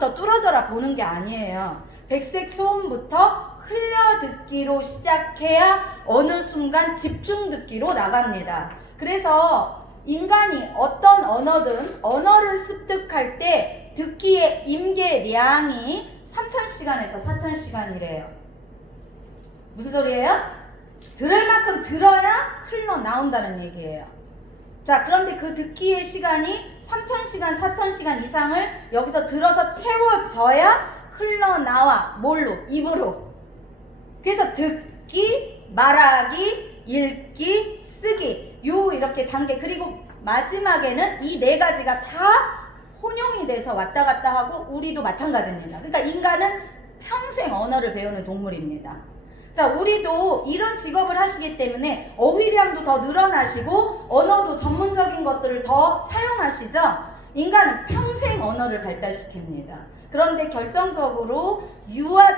처음부터 뚫어져라 보는 게 아니에요. 백색 소음부터 흘려듣기로 시작해야 어느 순간 집중 듣기로 나갑니다. 그래서 인간이 어떤 언어든 언어를 습득할 때 듣기의 임계량이 3000시간에서 4000시간이래요. 무슨 소리예요? 들을 만큼 들어야 흘러나온다는 얘기예요. 자, 그런데 그 듣기의 시간이 3000시간, 4000시간 이상을 여기서 들어서 채워져야 흘러나와. 뭘로? 입으로. 그래서 듣기, 말하기, 읽기, 쓰기, 요 이렇게 단계. 그리고 마지막에는 이 네 가지가 다 혼용이 돼서 왔다 갔다 하고 우리도 마찬가지입니다. 그러니까 인간은 평생 언어를 배우는 동물입니다. 자, 우리도 이런 직업을 하시기 때문에 어휘량도 더 늘어나시고 언어도 전문적인 것들을 더 사용하시죠. 인간은 평생 언어를 발달시킵니다. 그런데 결정적으로 유아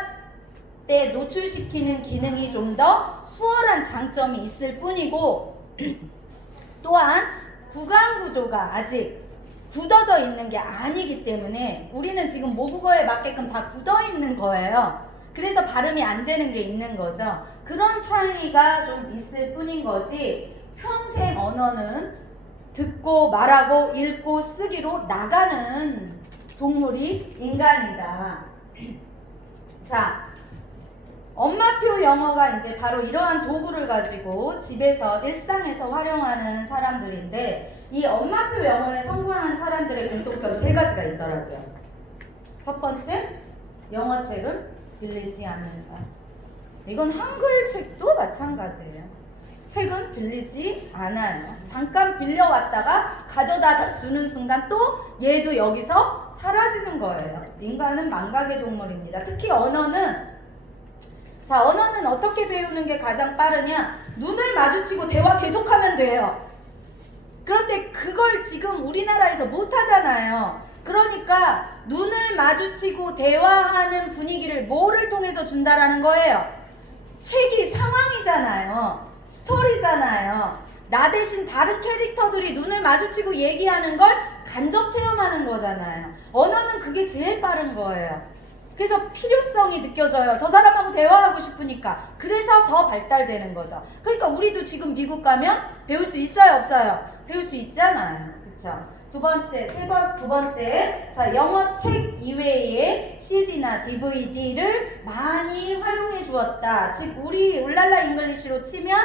때 노출시키는 기능이 좀 더 수월한 장점이 있을 뿐이고 또한 구강 구조가 아직 굳어져 있는 게 아니기 때문에 우리는 지금 모국어에 맞게끔 다 굳어 있는 거예요. 그래서 발음이 안 되는 게 있는 거죠. 그런 차이가 좀 있을 뿐인 거지 평생 언어는 듣고 말하고 읽고 쓰기로 나가는 동물이 인간이다. 자, 엄마표 영어가 이제 바로 이러한 도구를 가지고 집에서 일상에서 활용하는 사람들인데 이 엄마표 영어에 성공한 사람들의 공통점 세 가지가 있더라고요. 첫 번째, 영어책은 빌리지 않는다. 이건 한글 책도 마찬가지예요. 책은 빌리지 않아요. 잠깐 빌려왔다가 가져다 주는 순간 또 얘도 여기서 사라지는 거예요. 인간은 망각의 동물입니다. 특히 언어는 자, 언어는 어떻게 배우는 게 가장 빠르냐? 눈을 마주치고 대화 계속하면 돼요. 그런데 그걸 지금 우리나라에서 못 하잖아요. 그러니까 눈을 마주치고 대화하는 분위기를 뭐를 통해서 준다라는 거예요? 책이 상황이잖아요. 스토리잖아요. 나 대신 다른 캐릭터들이 눈을 마주치고 얘기하는 걸 간접 체험하는 거잖아요. 언어는 그게 제일 빠른 거예요. 그래서 필요성이 느껴져요. 저 사람하고 대화하고 싶으니까. 그래서 더 발달되는 거죠. 그러니까 우리도 지금 미국 가면 배울 수 있어요, 없어요? 배울 수 있잖아요. 그쵸? 두 번째, 자, 영어 책 이외에 CD나 DVD를 많이 활용해 주었다. 즉, 우리 울랄라 잉글리시로 치면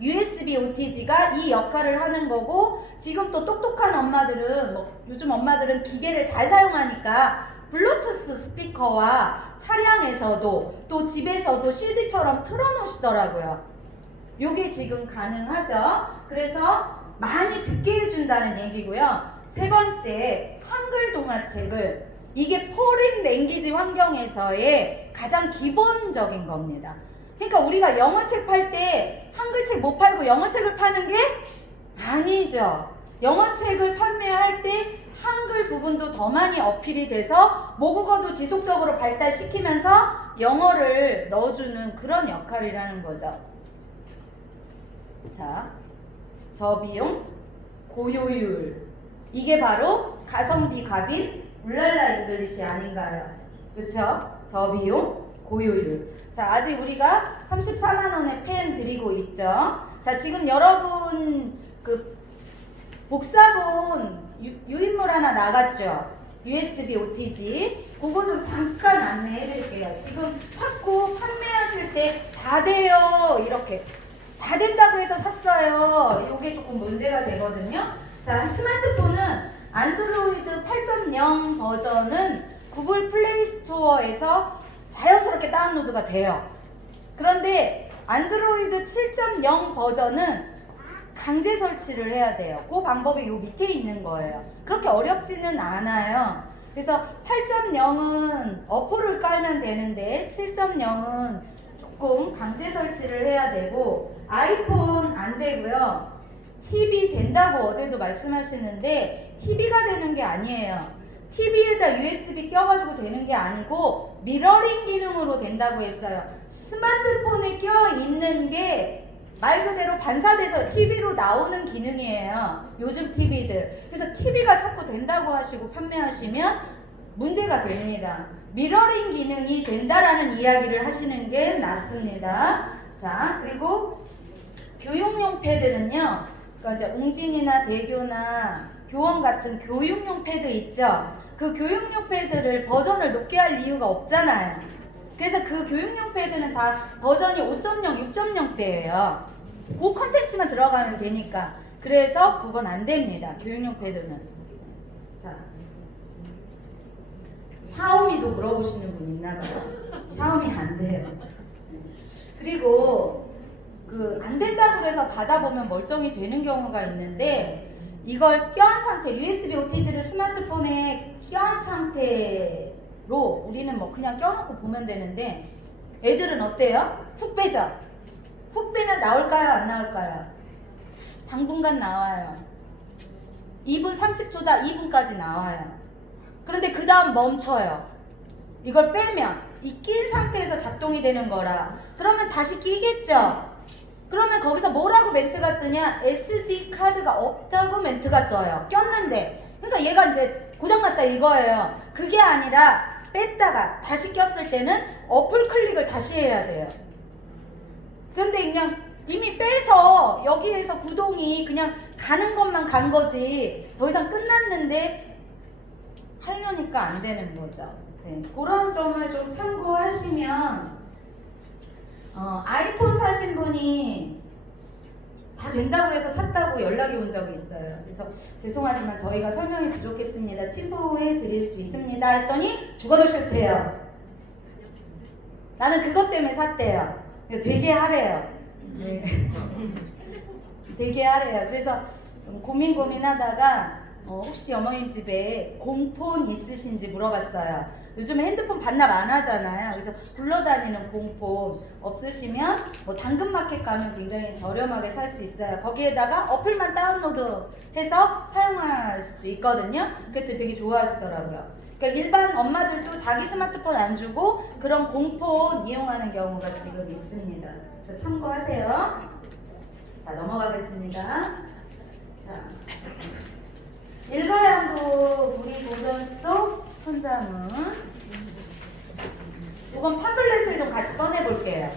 USB OTG가 이 역할을 하는 거고, 지금 또 똑똑한 엄마들은, 요즘 엄마들은 기계를 잘 사용하니까 블루투스 스피커와 차량에서도 또 집에서도 CD처럼 틀어놓으시더라고요. 요게 지금 가능하죠. 그래서 많이 듣게 해준다는 얘기고요. 세 번째, 한글 동화책을 이게 포린 랭귀지 환경에서의 가장 기본적인 겁니다. 그러니까 우리가 영어책 팔 때 한글책 못 팔고 영어책을 파는 게 아니죠. 영어책을 판매할 때 한글 부분도 더 많이 어필이 돼서 모국어도 지속적으로 발달시키면서 영어를 넣어주는 그런 역할이라는 거죠. 자, 저비용, 고효율. 이게 바로 가성비 갑인 울랄라 잉글리시 아닌가요? 그쵸? 저비용, 고효율. 자, 아직 우리가 34만원의 펜 드리고 있죠. 자, 지금 여러분 그 복사본 유인물 하나 나갔죠? USB OTG. 그거 좀 잠깐 안내해 드릴게요. 지금 자꾸 판매하실 때 다 돼요. 이렇게. 다 된다고 해서 샀어요. 이게 조금 문제가 되거든요. 자, 스마트폰은 안드로이드 8.0 버전은 구글 플레이 스토어에서 자연스럽게 다운로드가 돼요. 그런데 안드로이드 7.0 버전은 강제 설치를 해야 돼요. 그 방법이 요 밑에 있는 거예요. 그렇게 어렵지는 않아요. 그래서 8.0은 어플을 깔면 되는데 7.0은 조금 강제 설치를 해야 되고 아이폰 안 되고요. TV 된다고 어제도 말씀하시는데 TV가 되는 게 아니에요. TV에다 USB 껴가지고 되는 게 아니고 미러링 기능으로 된다고 했어요. 스마트폰에 껴 있는 게 말 그대로 반사돼서 TV로 나오는 기능이에요. 요즘 TV들. 그래서 TV가 자꾸 된다고 하시고 판매하시면 문제가 됩니다. 미러링 기능이 된다라는 이야기를 하시는 게 낫습니다. 자, 그리고 교육용 패드는요, 그러니까 이제 웅진이나 대교나 교원 같은 교육용 패드 있죠? 그 교육용 패드를 버전을 높게 할 이유가 없잖아요. 그래서 그 교육용 패드는 다 버전이 5.0, 6.0대예요. 그 컨텐츠만 들어가면 되니까. 그래서 그건 안 됩니다. 교육용 패드는. 자, 샤오미도 물어보시는 분 있나 봐요. 샤오미 안 돼요. 그리고 안 된다고 해서 받아보면 멀쩡히 되는 경우가 있는데, 이걸 껴한 상태, USB OTG를 스마트폰에 껴한 상태로 우리는 뭐 그냥 껴놓고 보면 되는데, 애들은 어때요? 훅 빼죠? 훅 빼면 나올까요? 안 나올까요? 당분간 나와요. 2분 30초다 2분까지 나와요. 그런데 그 다음 멈춰요. 이걸 빼면 이 낀 상태에서 작동이 되는 거라. 그러면 다시 끼겠죠? 그러면 거기서 뭐라고 멘트가 뜨냐? SD 카드가 없다고 멘트가 떠요. 꼈는데. 그러니까 얘가 이제 고장났다 이거예요. 그게 아니라 뺐다가 다시 꼈을 때는 어플 클릭을 다시 해야 돼요. 근데 그냥 이미 빼서 여기에서 구동이 그냥 가는 것만 간 거지 더 이상 끝났는데 하려니까 안 되는 거죠. 네, 그런 점을 좀 참고하시면 아이폰 사신 분이 다 된다고 해서 샀다고 연락이 온 적이 있어요. 그래서 죄송하지만 저희가 설명이 부족했습니다. 취소해 드릴 수 있습니다 했더니 죽어도 싫대요. 나는 그것 때문에 샀대요. 되게 하래요. 네. 되게 하래요. 그래서 고민하다가 혹시 어머님 집에 공폰 있으신지 물어봤어요. 요즘에 핸드폰 반납 안 하잖아요. 그래서 굴러다니는 공폰 없으시면 뭐 당근마켓 가면 굉장히 저렴하게 살 수 있어요. 거기에다가 어플만 다운로드해서 사용할 수 있거든요. 그것도 되게 좋아하시더라고요. 그러니까 일반 엄마들도 자기 스마트폰 안 주고 그런 공폰 이용하는 경우가 지금 있습니다. 그래서 참고하세요. 자, 넘어가겠습니다. 자, 읽어야 한국 우리 도전 속 천자문. 이건 팜플렛을 좀 같이 꺼내 볼게요.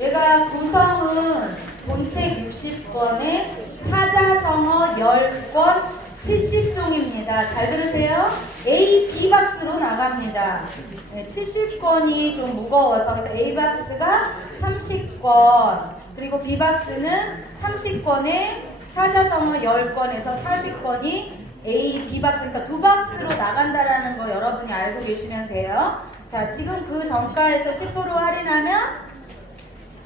얘가 구성은 본책 60권에 사자성어 10권 70종입니다. 잘 들으세요. A, B 박스로 나갑니다. 네, 70권이 좀 무거워서 그래서 A 박스가 30권 그리고 B 박스는 30권에 사자성어 10권에서 40권이 A, B 박스 그러니까 두 박스로 나간다라는 거 여러분이 알고 계시면 돼요. 자, 지금 그 정가에서 10% 할인하면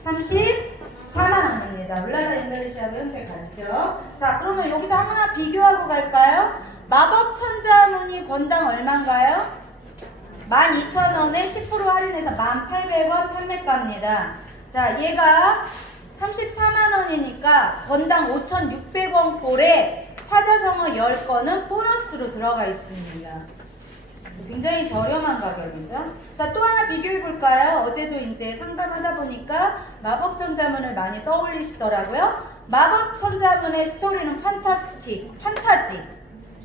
34만원입니다. 울랄라 인도네시아하고 형태 같죠? 자, 그러면 여기서 하나 비교하고 갈까요? 마법천자문이 권당 얼마인가요? 12,000원에 10% 할인해서 1,800원 판매가입니다. 자, 얘가 34만원이니까 권당 5,600원 꼴에 사자성어 10건은 보너스로 들어가 있습니다. 굉장히 저렴한 가격이죠. 자, 또 하나 비교해 볼까요? 어제도 이제 상담하다 보니까 마법천자문을 많이 떠올리시더라고요. 마법천자문의 스토리는 판타지.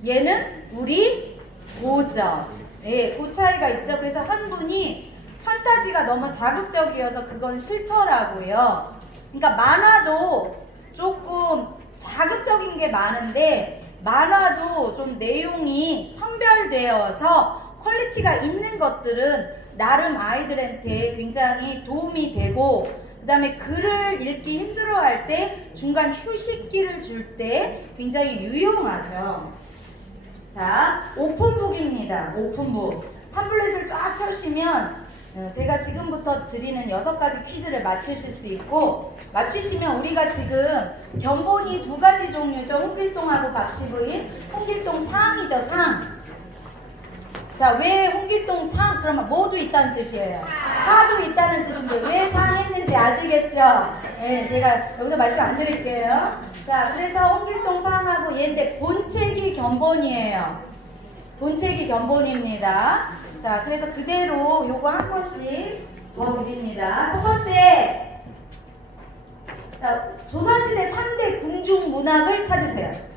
얘는 우리 고전. 예, 그 차이가 있죠. 그래서 한 분이 판타지가 너무 자극적이어서 그건 싫더라고요. 그러니까 만화도 조금 자극적인 게 많은데 만화도 좀 내용이 선별되어서 퀄리티가 있는 것들은 나름 아이들한테 굉장히 도움이 되고 그 다음에 글을 읽기 힘들어할 때 중간 휴식기를 줄 때 굉장히 유용하죠. 자, 오픈북입니다. 오픈북. 팜플렛을 쫙 펴시면 제가 지금부터 드리는 6가지 퀴즈를 맞추실 수 있고 맞추시면 우리가 지금 견본이 2가지 종류죠. 홍길동하고 박시부인. 홍길동 상이죠. 상. 자, 왜 홍길동 상? 그러면 모두 있다는 뜻이에요. 하도 있다는 뜻인데 왜 상했는지 아시겠죠? 네, 제가 여기서 말씀 안 드릴게요. 자, 그래서 홍길동 상하고 얘인데 본책이 견본이에요. 본책이 견본입니다. 자, 그래서 그대로 요거 한 번씩 더 드립니다. 첫 번째, 자, 조선시대 3대 궁중문학을 찾으세요.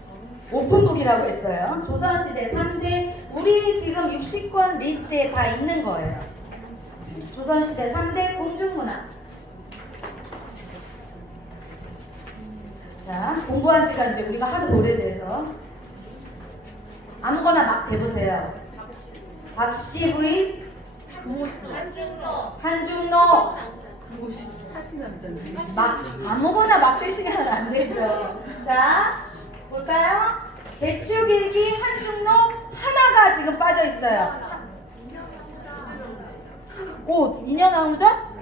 오픈북이라고 했어요. 조선시대 3대, 우리 지금 60권 리스트에 다 있는 거예요. 조선시대 3대 궁중문학. 자, 공부한 지가 이제 우리가 하도 오래돼서 아무거나 막 대보세요. 박씨 부인, 한중로, 막 아무거나 막 드시면 안 되죠. 자, 볼까요? 대축일기, 한중로 하나가 지금 빠져 있어요. 오, 인연왕후전?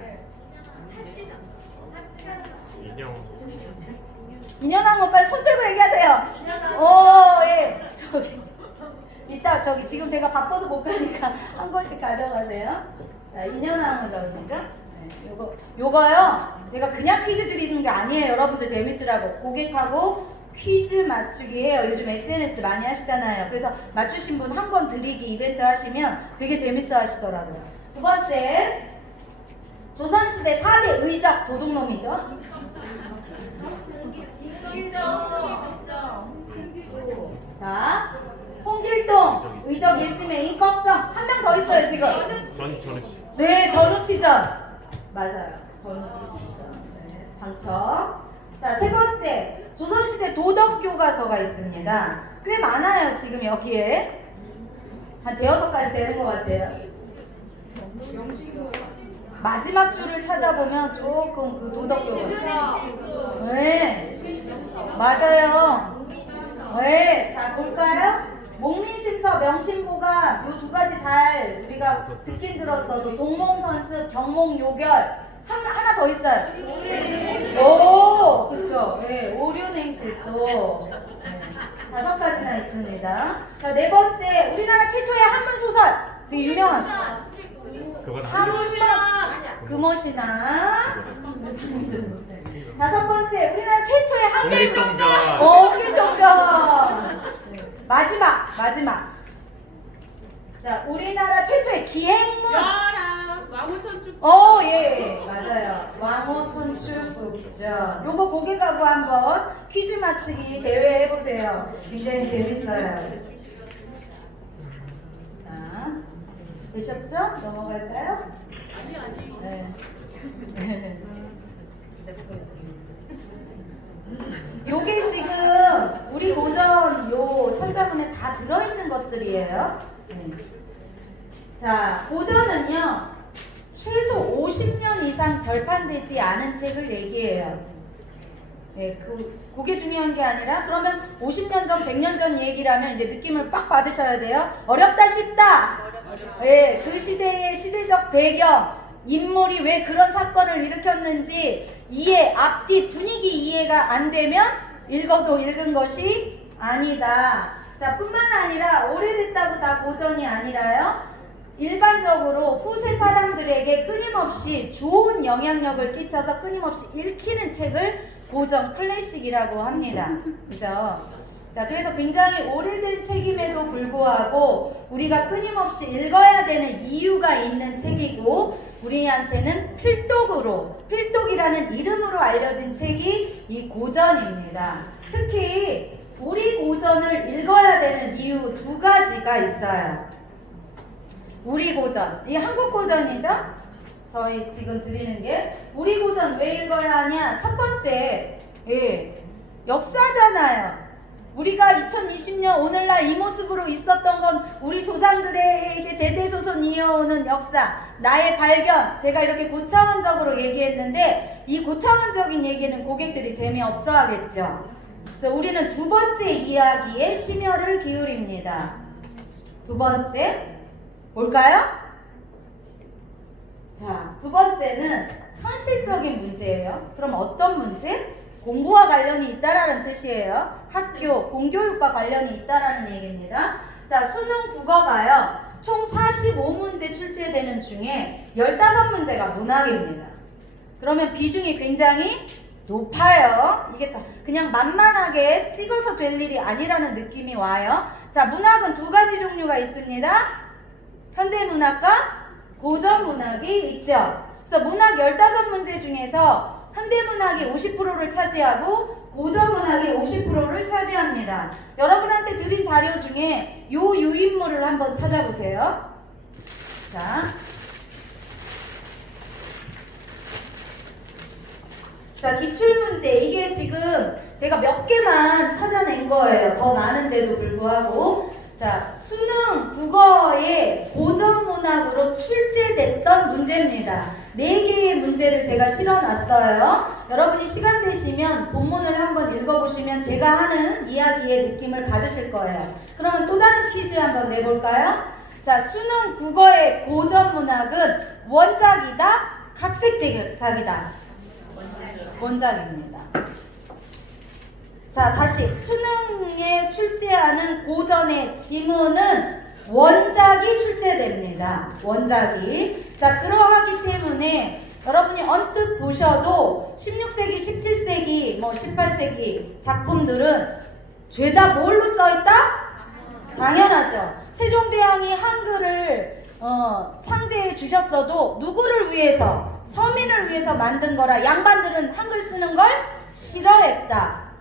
인연왕후 빨리 손 들고 얘기하세요. 오, 예. 저기 이따 저기 지금 제가 바빠서 못 가니까 한 권씩 가져가세요. 자, 인연왕후전이죠. 네, 요거요. 제가 그냥 퀴즈 드리는 게 아니에요. 여러분들 재밌으라고 고객하고 퀴즈 맞추기예요. 요즘 SNS 많이 하시잖아요. 그래서 맞추신 분 한 권 드리기 이벤트 하시면 되게 재밌어 하시더라고요. 두 번째, 조선시대 4대 의적 도둑놈이죠. 자, 홍길동, 의적 일지매 인꺽정. 한 명 더 있어요 지금. 네, 전우치전. 맞아요. 전우치전. 네, 당첨. 자, 세 번째, 조선시대 도덕교과서가 있습니다. 꽤 많아요 지금 여기에. 한 대여섯 가지 되는 것 같아요. 마지막 줄을 찾아보면 조금 그 도덕교과서. 네, 맞아요. 네, 자 볼까요? 목민심서, 명심보가 요 두 가지 잘 우리가 듣긴 들었어도 동몽선습, 경몽요결 하나 더 있어요. 오, 그렇죠. 네, 오륜행실도 네, 5가지나 있습니다. 자, 네 번째, 우리나라 최초의 한문 소설 되게 유명한 한문만 금오신화. 다섯 번째, 우리나라 최초의 한글 홍길동전. 홍길동전. 마지막. 자, 우리나라 최초의 기행문. 왕호천축. 예, 맞아요. 왕호천축국전. 요거 고객하고 한번 퀴즈 맞히기 대회 해보세요. 굉장히 재밌어요. 자, 되셨죠? 넘어갈까요? 아니. 네. 요게 지금 우리 고전 요 천자문에 다 들어있는 것들이에요. 네. 자, 고전은요 최소 50년 이상 절판되지 않은 책을 얘기해요. 네, 그게 중요한 게 아니라 그러면 50년 전, 100년 전 얘기라면 이제 느낌을 빡 받으셔야 돼요. 어렵다, 쉽다. 네, 그 시대의 시대적 배경, 인물이 왜 그런 사건을 일으켰는지 이해, 앞뒤 분위기 이해가 안 되면 읽어도 읽은 것이 아니다. 자, 뿐만 아니라 오래됐다고 다 고전이 아니라요. 일반적으로 후세 사람들에게 끊임없이 좋은 영향력을 끼쳐서 끊임없이 읽히는 책을 고전 클래식이라고 합니다. 그죠? 자, 그래서 굉장히 오래된 책임에도 불구하고 우리가 끊임없이 읽어야 되는 이유가 있는 책이고 우리한테는 필독이라는 이름으로 알려진 책이 이 고전입니다. 특히 우리 고전을 읽어야 되는 이유 2가지가 있어요. 우리 고전, 이 한국 고전이죠? 저희 지금 드리는 게 우리 고전 왜 읽어야 하냐? 첫 번째, 역사잖아요. 우리가 2020년 오늘날 이 모습으로 있었던 건 우리 조상들에게 대대손손 이어오는 역사, 나의 발견. 제가 이렇게 고차원적으로 얘기했는데 이 고차원적인 얘기는 고객들이 재미없어 하겠죠. 그래서 우리는 2번째 이야기에 심혈을 기울입니다. 2번째 뭘까요? 자, 2번째는 현실적인 문제예요. 그럼 어떤 문제? 공부와 관련이 있다라는 뜻이에요. 학교, 공교육과 관련이 있다라는 얘기입니다. 자, 수능 국어가요. 총 45문제 출제되는 중에 15문제가 문학입니다. 그러면 비중이 굉장히 높아요. 이게 다 그냥 만만하게 찍어서 될 일이 아니라는 느낌이 와요. 자, 문학은 2가지 종류가 있습니다. 현대문학과 고전문학이 있죠. 그래서 문학 15문제 중에서 현대문학이 50%를 차지하고 고전문학이 50%를 차지합니다. 여러분한테 드린 자료 중에 요 유인물을 한번 찾아보세요. 자, 기출문제. 이게 지금 제가 몇 개만 찾아낸 거예요. 더 많은데도 불구하고. 자, 수능 국어의 고전문학으로 출제됐던 문제입니다. 4개의 문제를 제가 실어놨어요. 여러분이 시간 되시면 본문을 한번 읽어보시면 제가 하는 이야기의 느낌을 받으실 거예요. 그러면 또 다른 퀴즈 한번 내볼까요? 자, 수능 국어의 고전문학은 원작이다, 각색작이다. 원작입니다. 자, 다시 수능에 출제하는 고전의 지문은 원작이 출제됩니다. 원작이. 자, 그러하기 때문에 여러분이 언뜻 보셔도 16세기, 17세기, 18세기 작품들은 죄다 뭘로 써있다? 당연하죠. 세종대왕이 한글을 창제해 주셨어도 누구를 위해서? 서민을 위해서 만든 거라 양반들은 한글 쓰는 걸 싫어했다.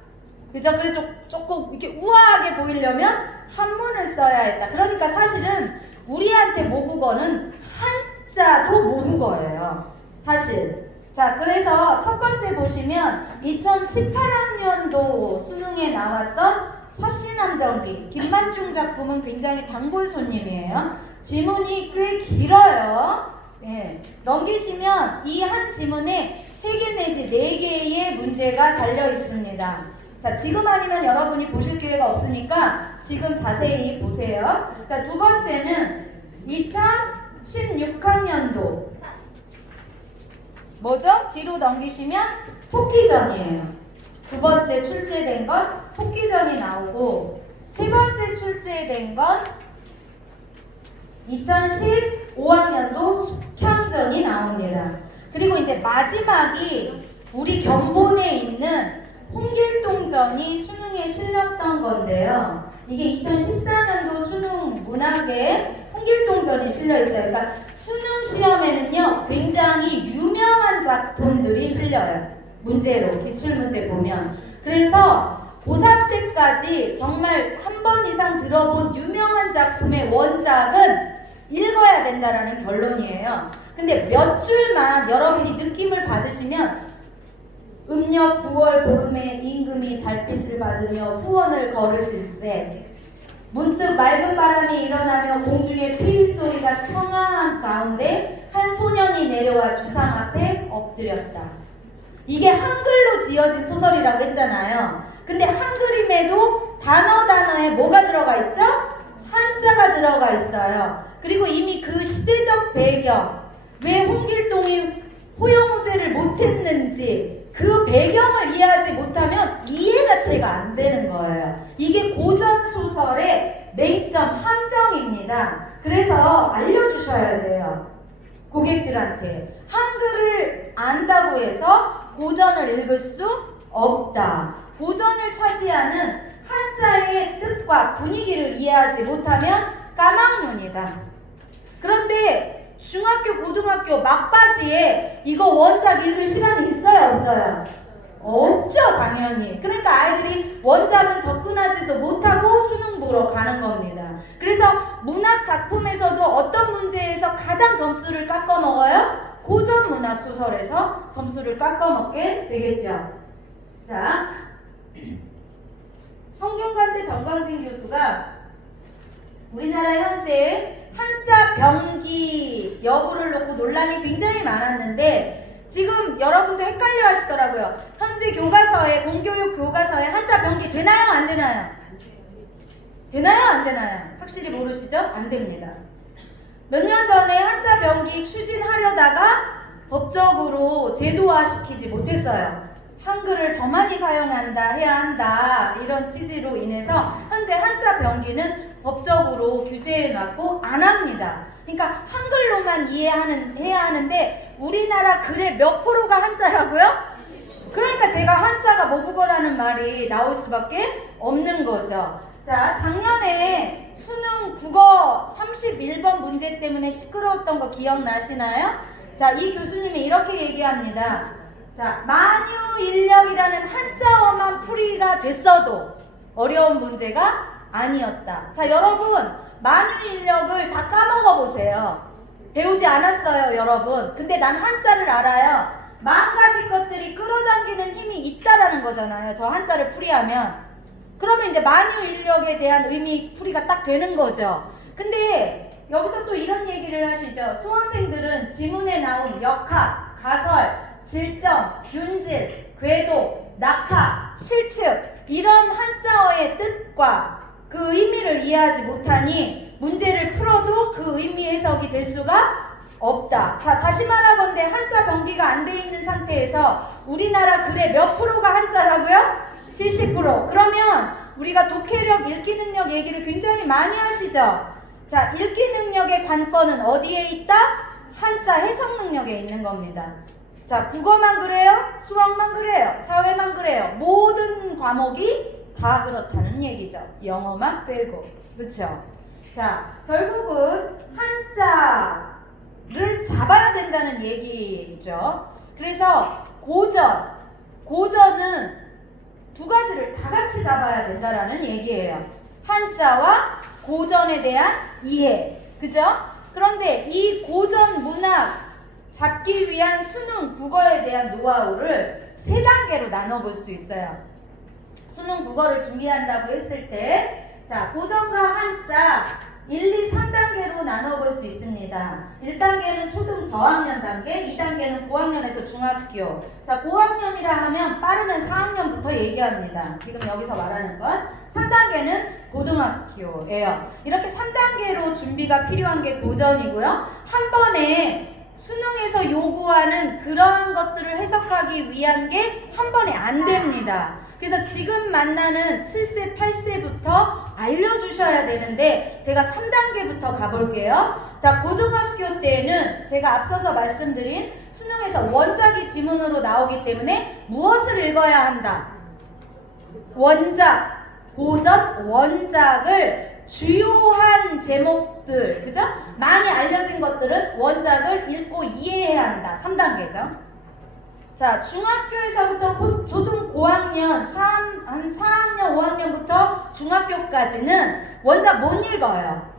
그죠? 그래서 조금 이렇게 우아하게 보이려면 한문을 써야 했다. 그러니까 사실은 우리한테 모국어는 한자도 모국어예요. 사실. 자, 그래서 첫 번째 보시면 2018학년도 수능에 나왔던 서씨남정기 김만중 작품은 굉장히 단골 손님이에요. 지문이 꽤 길어요. 예, 넘기시면 이 한 지문에 3개 내지 4개의 문제가 달려 있습니다. 자, 지금 아니면 여러분이 보실 기회가 없으니까 지금 자세히 보세요. 자, 두 번째는 2016학년도 뭐죠? 뒤로 넘기시면 토끼전이에요. 두 번째 출제된 건 토끼전이 나오고, 세 번째 출제된 건 2015학년도 숙향전이 나옵니다. 그리고 이제 마지막이 우리 견본에 있는 홍길동전이 수능에 실렸던 건데요. 이게 2014년도 수능 문학에 홍길동전이 실려 있어요. 그러니까 수능 시험에는요, 굉장히 유명한 작품들이 실려요. 문제로, 기출문제 보면. 그래서 고3 때까지 정말 한 번 이상 들어본 유명한 작품의 원작은 읽어야 된다라는 결론이에요. 근데 몇 줄만 여러분이 느낌을 받으시면 음력 9월 보름에 임금이 달빛을 받으며 후원을 걸으실세, 문득 맑은 바람이 일어나며 공중에 피리 소리가 청아한 가운데 한 소년이 내려와 주상 앞에 엎드렸다. 이게 한글로 지어진 소설이라고 했잖아요. 근데 한글임에도 단어에 뭐가 들어가 있죠? 한자가 들어가 있어요. 그리고 이미 그 시대적 배경, 왜 홍길동이 호영호제를 못했는지 그 배경을 이해하지 못하면 이해 자체가 안 되는 거예요. 이게 고전소설의 맹점, 함정입니다. 그래서 알려주셔야 돼요. 고객들한테. 한글을 안다고 해서 고전을 읽을 수 없다. 고전을 차지하는 한자의 뜻과 분위기를 이해하지 못하면 까막눈이다. 그런데 중학교, 고등학교 막바지에 이거 원작 읽을 시간이 있어요, 없어요? 없죠, 당연히. 그러니까 아이들이 원작은 접근하지도 못하고 수능 보러 가는 겁니다. 그래서 문학 작품에서도 어떤 문제에서 가장 점수를 깎아 먹어요? 고전 문학 소설에서 점수를 깎아 먹게 되겠죠. 자, 성균관대 정광진 교수가 우리나라 현재 한자 병기 여부를 놓고 논란이 굉장히 많았는데 지금 여러분도 헷갈려 하시더라고요. 현재 교과서에, 공교육 교과서에 한자 병기 되나요? 안 되나요? 되나요? 안 되나요? 확실히 모르시죠? 안 됩니다. 몇 년 전에 한자 병기 추진하려다가 법적으로 제도화 시키지 못했어요. 한글을 더 많이 해야 한다, 이런 취지로 인해서 현재 한자 병기는 법적으로 규제해놨고 안 합니다. 그러니까 한글로만 해야 하는데 우리나라 글의 몇 프로가 한자라고요? 그러니까 제가 한자가 모국어라는 말이 나올 수밖에 없는 거죠. 자, 작년에 수능 국어 31번 문제 때문에 시끄러웠던 거 기억나시나요? 자, 이 교수님이 이렇게 얘기합니다. 자, 만유인력이라는 한자어만 풀이가 됐어도 어려운 문제가 아니었다. 자, 여러분, 만유인력을 다 까먹어 보세요. 배우지 않았어요, 여러분. 근데 난 한자를 알아요. 만 가지 것들이 끌어당기는 힘이 있다라는 거잖아요. 저 한자를 풀이하면. 그러면 이제 만유인력에 대한 의미 풀이가 딱 되는 거죠. 근데 여기서 또 이런 얘기를 하시죠. 수험생들은 지문에 나온 역학, 가설, 질정, 균질, 궤도, 낙하, 실측 이런 한자어의 뜻과 그 의미를 이해하지 못하니 문제를 풀어도 그 의미 해석이 될 수가 없다. 자, 다시 말하건대 한자 병기가 안 돼 있는 상태에서 우리나라 글의 몇 프로가 한자라고요? 70%. 그러면 우리가 독해력, 읽기 능력 얘기를 굉장히 많이 하시죠? 자, 읽기 능력의 관건은 어디에 있다? 한자 해석 능력에 있는 겁니다. 자, 국어만 그래요? 수학만 그래요? 사회만 그래요? 모든 과목이 다 그렇다는 얘기죠. 영어만 빼고. 그렇죠? 자, 결국은 한자를 잡아야 된다는 얘기죠. 그래서 고전은 두 가지를 다 같이 잡아야 된다라는 얘기예요. 한자와 고전에 대한 이해. 그죠? 그런데 이 고전 문학 잡기 위한 수능 국어에 대한 노하우를 3단계로 나눠볼 수 있어요. 수능 국어를 준비한다고 했을 때, 자, 고전과 한자 1, 2, 3단계로 나눠볼 수 있습니다. 1단계는 초등 저학년 단계, 2단계는 고학년에서 중학교. 자, 고학년이라 하면 빠르면 4학년부터 얘기합니다. 지금 여기서 말하는 건 3단계는 고등학교예요. 이렇게 3단계로 준비가 필요한 게 고전이고요. 한 번에 수능에서 요구하는 그러한 것들을 해석하기 위한 게 한 번에 안 됩니다. 그래서 지금 만나는 7세, 8세부터 알려주셔야 되는데 제가 3단계부터 가볼게요. 자, 고등학교 때는 제가 앞서서 말씀드린 수능에서 원작이 지문으로 나오기 때문에 무엇을 읽어야 한다? 원작, 고전, 원작을 주요한 제목들, 그죠? 많이 알려진 것들은 원작을 읽고 이해해야 한다. 3단계죠. 자, 중학교에서부터 초등 고학년, 한 4학년, 5학년부터 중학교까지는 원작 못 읽어요.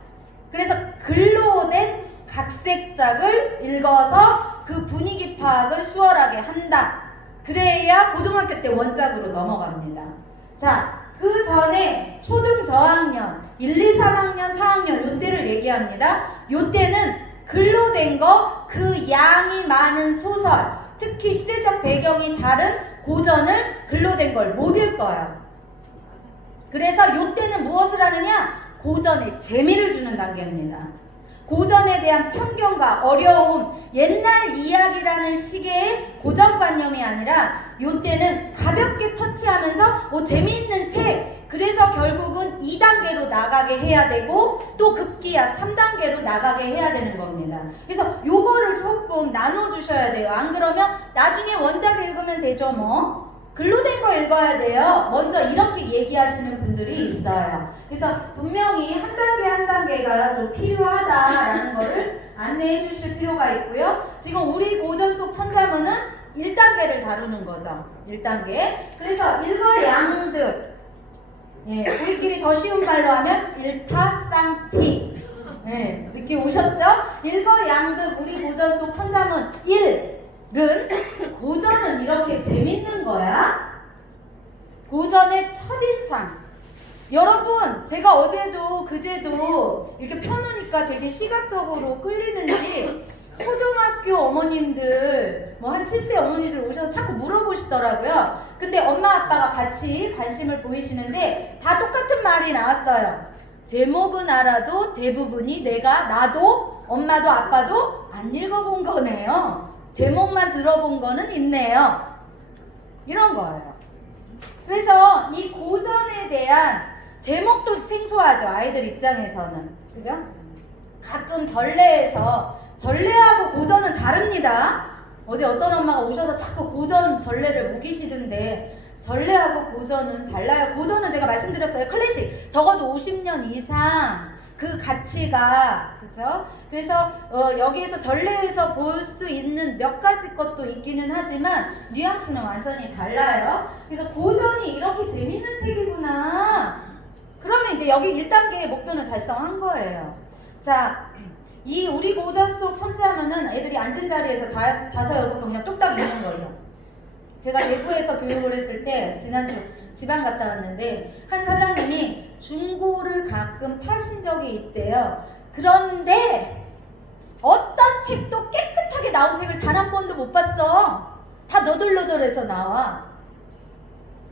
그래서 글로 된 각색작을 읽어서 그 분위기 파악을 수월하게 한다. 그래야 고등학교 때 원작으로 넘어갑니다. 자, 그 전에 초등 저학년, 1, 2, 3학년, 4학년 요때를 얘기합니다. 요때는 글로 된 거, 그 양이 많은 소설, 특히 시대적 배경이 다른 고전을 글로 된 걸 못 읽어요. 그래서 요때는 무엇을 하느냐? 고전에 재미를 주는 단계입니다. 고전에 대한 편견과 어려움, 옛날 이야기라는 식의 고정관념이 아니라 요때는 가볍게 터치하면서 재미있는 책, 그래서 결국은 2단계로 나가게 해야 되고 또 급기야 3단계로 나가게 해야 되는 겁니다. 그래서 요거를 조금 나눠주셔야 돼요. 안 그러면 나중에 원작 읽으면 되죠 뭐. 글로 된 거 읽어야 돼요. 먼저 이렇게 얘기하시는 분들이 있어요. 그래서 분명히 한 단계 한 단계가 좀 필요하다라는 거를 안내해 주실 필요가 있고요. 지금 우리 고전 속 천자문은 1단계를 다루는 거죠. 1단계. 그래서 일거양득. 예, 우리끼리 더 쉬운 말로 하면 일타쌍피. 예, 느낌 오셨죠? 일거양득 우리 고전 속 천자문 1은 고전은 이렇게 재밌는 거야? 고전의 첫인상. 여러분, 제가 어제도 그제도 이렇게 펴놓으니까 되게 시각적으로 끌리는지 초등학교 어머님들, 뭐 한 7세 어머니들 오셔서 자꾸 물어보시더라고요. 근데 엄마 아빠가 같이 관심을 보이시는데 다 똑같은 말이 나왔어요. 제목은 알아도 대부분이 나도 엄마도 아빠도 안 읽어본 거네요. 제목만 들어본 거는 있네요. 이런 거예요. 그래서 이 고전에 대한 제목도 생소하죠. 아이들 입장에서는. 그죠? 가끔 전래하고 고전은 다릅니다. 어제 어떤 엄마가 오셔서 자꾸 고전 전래를 우기시던데 전래하고 고전은 달라요. 고전은 제가 말씀드렸어요. 클래식. 적어도 50년 이상 그 가치가 그죠? 그래서 여기에서 전례에서 볼 수 있는 몇 가지 것도 있기는 하지만 뉘앙스는 완전히 달라요. 그래서 고전이 이렇게 재밌는 책이구나. 그러면 이제 여기 1단계의 목표는 달성한 거예요. 자, 이 우리 고전 속 천자문은 애들이 앉은 자리에서 다섯 여섯 번 그냥 뚝딱 읽는 거죠. 제가 대구에서 교육을 했을 때 지난주 지방 갔다 왔는데 한 사장님이 중고를 가끔 파신 적이 있대요. 그런데 어떤 책도 깨끗하게 나온 책을 단 한 번도 못 봤어. 다 너덜너덜해서 나와.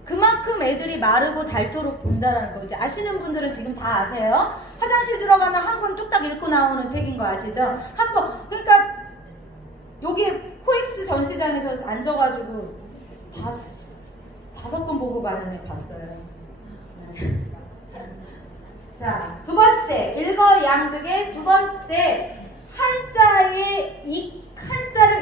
그만큼 애들이 마르고 닳도록 본다라는 거. 이제 아시는 분들은 지금 다 아세요. 화장실 들어가면 한 권 뚝딱 읽고 나오는 책인 거 아시죠? 한 번. 그러니까 여기 코엑스 전시장에서 앉아가지고 다섯 번 보고 가는 애 봤어요. 자, 두 번째 일거양득의 두 번째 한자를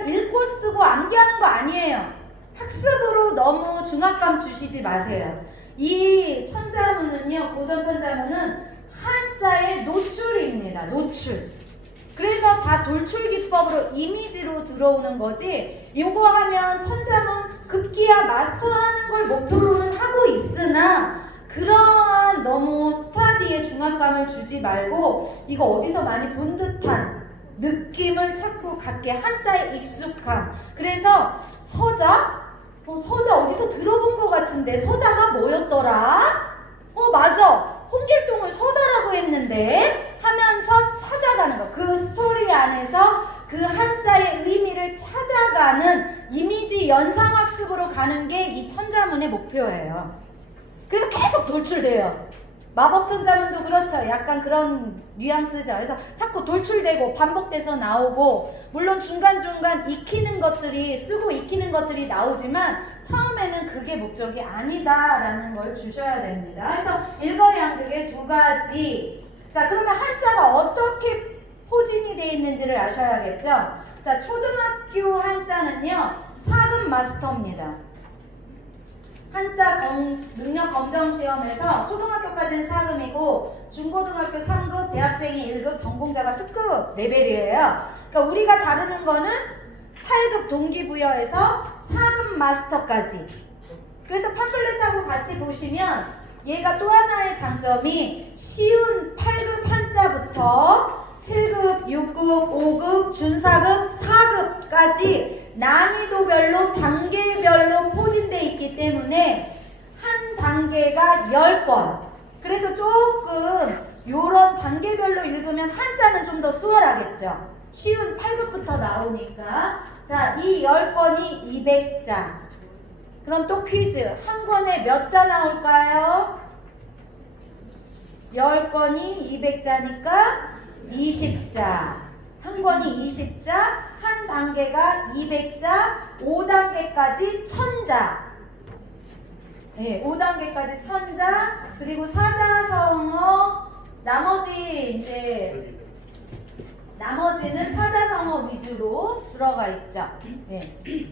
읽고 쓰고 암기하는 거 아니에요. 학습으로 너무 중압감 주시지 마세요. 이 천자문은요, 고전 천자문은 한자의 노출입니다. 노출. 그래서 다 돌출 기법으로 이미지로 들어오는 거지. 이거 하면 천자문 급기야 마스터하는 걸 목표로는 하고 있으나 그러한 너무 스타디에 중압감을 주지 말고 이거 어디서 많이 본 듯한 느낌을 자꾸 갖게 한자의 익숙함. 그래서 서자? 서자 어디서 들어본 것 같은데 서자가 뭐였더라? 맞아. 홍길동을 서자라고 했는데 하면서 찾아가는 거. 그 스토리 안에서 그 한자의 의미를 찾아가는 이미지 연상학습으로 가는 게 이 천자문의 목표예요. 그래서 계속 돌출돼요. 마법천자문도 그렇죠. 약간 그런 뉘앙스죠. 그래서 자꾸 돌출되고 반복돼서 나오고 물론 중간중간 익히는 것들이 쓰고 익히는 것들이 나오지만 처음에는 그게 목적이 아니다라는 걸 주셔야 됩니다. 그래서 일거양득의 두 가지. 자, 그러면 한자가 어떻게 포진이 되어 있는지를 아셔야겠죠. 자, 초등학교 한자는요 4급 마스터입니다. 한자 능력 검정 시험에서 초등학교까지는 4급이고 중고등학교 3급, 대학생이 1급, 전공자가 특급 레벨이에요. 그러니까 우리가 다루는 거는 8급 동기부여에서 4급 마스터까지. 그래서 팜플렛하고 같이 보시면 얘가 또 하나의 장점이 쉬운 8급 한자부터 7급, 6급, 5급, 준사급, 4급까지 난이도별로 단계별로 포진되어 있기 때문에 한 단계가 10권. 그래서 조금 요런 단계별로 읽으면 한자는 좀 더 수월하겠죠. 쉬운 8급부터 나오니까. 자, 이 10권이 200자. 그럼 또 퀴즈. 한 권에 몇 자 나올까요? 10권이 200자니까 20자. 한 권이 20자, 한 단계가 200자, 5단계까지 1000자. 네, 5단계까지 1000자, 그리고 사자성어, 나머지는 사자성어 위주로 들어가 있죠. 네.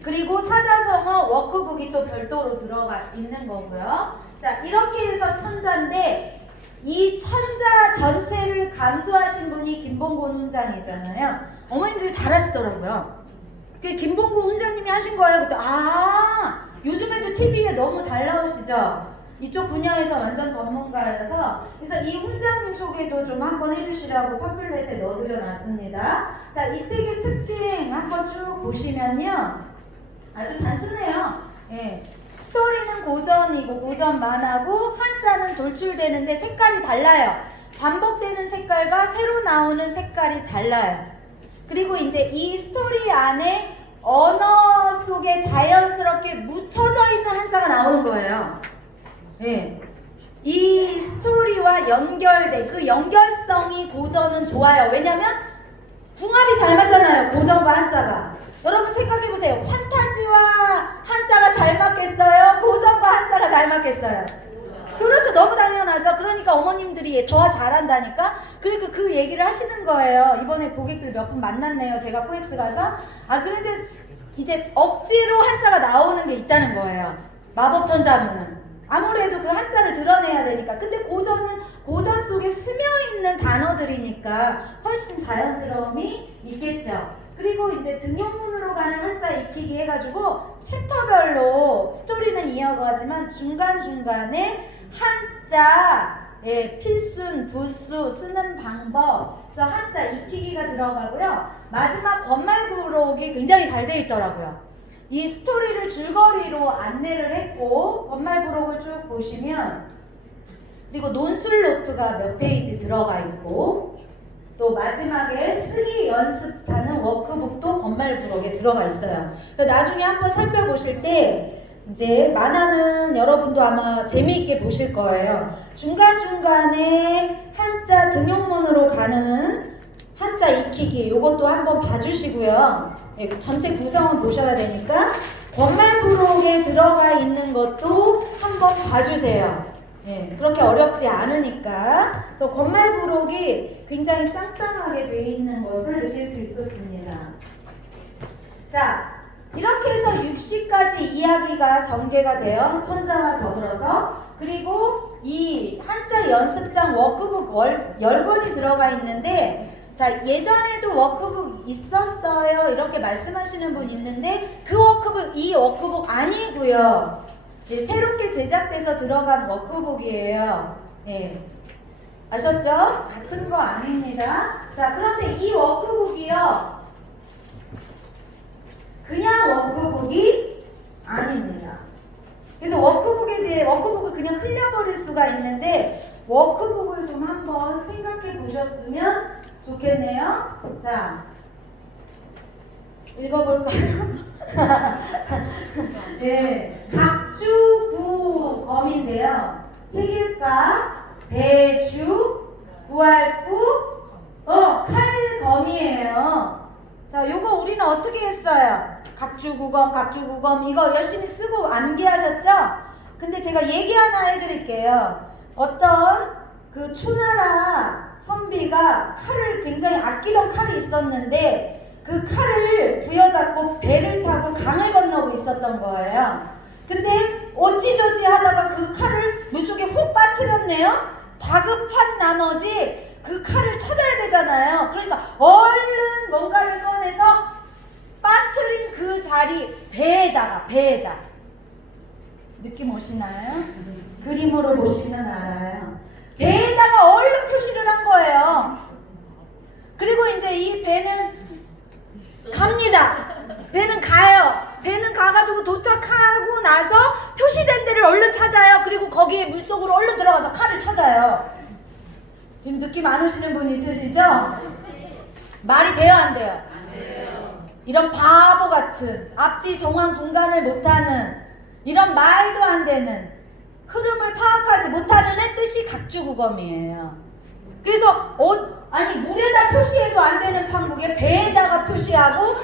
그리고 사자성어 워크북이 또 별도로 들어가 있는 거고요. 자, 이렇게 해서 1000자인데 이 천자 전체를 감수하신 분이 김봉곤 훈장이잖아요. 어머님들 잘하시더라고요. 그 김봉곤 훈장님이 하신 거예요. 그때 요즘에도 TV에 너무 잘 나오시죠. 이쪽 분야에서 완전 전문가여서 그래서 이 훈장님 소개도 좀 한번 해주시라고 팜플렛에 넣어드려 놨습니다. 자, 이 책의 특징 한번 쭉 보시면요, 아주 단순해요. 예. 스토리는 고전이고 고전 만화고 한자는 돌출되는데 색깔이 달라요. 반복되는 색깔과 새로 나오는 색깔이 달라요. 그리고 이제 이 스토리 안에 언어 속에 자연스럽게 묻혀져 있는 한자가 나오는 거예요. 예. 이 스토리와 연결돼. 그 연결성이 고전은 좋아요. 왜냐면 궁합이 잘 맞잖아요. 고전과 한자가. 여러분 생각해보세요. 판타지와 한자가 잘 맞겠어요? 고전과 한자가 잘 맞겠어요? 그렇죠. 너무 당연하죠. 그러니까 어머님들이 더 잘한다니까. 그러니까 그 얘기를 하시는 거예요. 이번에 고객들 몇 분 만났네요. 제가 코엑스 가서. 그런데 이제 억지로 한자가 나오는 게 있다는 거예요. 마법천자문은. 아무래도 그 한자를 드러내야 되니까. 근데 고전은 고전 속에 스며있는 단어들이니까 훨씬 자연스러움이 있겠죠. 그리고 이제 등용문으로 가는 한자 익히기 해가지고 챕터별로 스토리는 이어가지만 중간중간에 한자의 필순, 부수, 쓰는 방법, 그래서 한자 익히기가 들어가고요. 마지막 권말부록이 굉장히 잘 돼 있더라고요. 이 스토리를 줄거리로 안내를 했고 권말부록을 쭉 보시면, 그리고 논술 노트가 몇 페이지 들어가 있고, 또 마지막에 쓰기 연습하는 워크북도 권말부록에 들어가 있어요. 나중에 한번 살펴보실 때 이제 만화는 여러분도 아마 재미있게 보실 거예요. 중간중간에 한자 등용문으로 가는 한자 익히기 요것도 한번 봐주시고요. 예, 전체 구성은 보셔야 되니까 권말부록에 들어가 있는 것도 한번 봐주세요. 예, 그렇게 어렵지 않으니까. 그래서 권말부록이 굉장히 짱짱하게 돼 있는 것을 느낄 수 있었습니다. 자, 이렇게 해서 60가지 이야기가 전개가 돼요. 천자와 더불어서. 그리고 이 한자 연습장 워크북 10권이 들어가 있는데, 자, 예전에도 워크북 있었어요 이렇게 말씀하시는 분 있는데 그 워크북 이 워크북 아니고요. 예, 새롭게 제작돼서 들어간 워크북이에요. 예. 아셨죠? 같은 거 아닙니다. 자, 그런데 이 워크북이요, 그냥 워크북이 아닙니다. 그래서 워크북에 대해 워크북을 그냥 흘려버릴 수가 있는데 워크북을 좀 한번 생각해 보셨으면 좋겠네요. 자, 읽어볼까요? 네, 각주구검인데요. 세길가, 배주, 구할구, 칼검이에요. 자, 요거 우리는 어떻게 했어요? 각주구검, 각주구검 이거 열심히 쓰고 암기하셨죠? 근데 제가 얘기 하나 해드릴게요. 어떤 그 초나라 선비가 칼을 굉장히 아끼던 칼이 있었는데 그 칼을 부여잡고 배를 타고 강을 건너고 있었던 거예요. 근데 어찌저찌 하다가 그 칼을 물속에 훅 빠뜨렸네요. 다급한 나머지 그 칼을 찾아야 되잖아요. 그러니까 얼른 뭔가를 꺼내서 빠뜨린 그 자리 배에다 느낌 오시나요? 그림으로 보시면 알아요. 배에다가 얼른 표시를 한 거예요. 그리고 이제 이 배는 갑니다. 배는 가요. 배는 가가지고 도착하고 나서 표시된 데를 얼른 찾아요. 그리고 거기에 물속으로 얼른 들어가서 칼을 찾아요. 지금 느낌 안 오시는 분 있으시죠? 말이 돼요, 안 돼요? 안 돼요. 이런 바보 같은 앞뒤 정황 분간을 못하는 이런 말도 안 되는 흐름을 파악하지 못하는 애 뜻이 각주구검이에요. 그래서 아니 물에다 표시해도 안 되는 판국에 배에다가 표시하고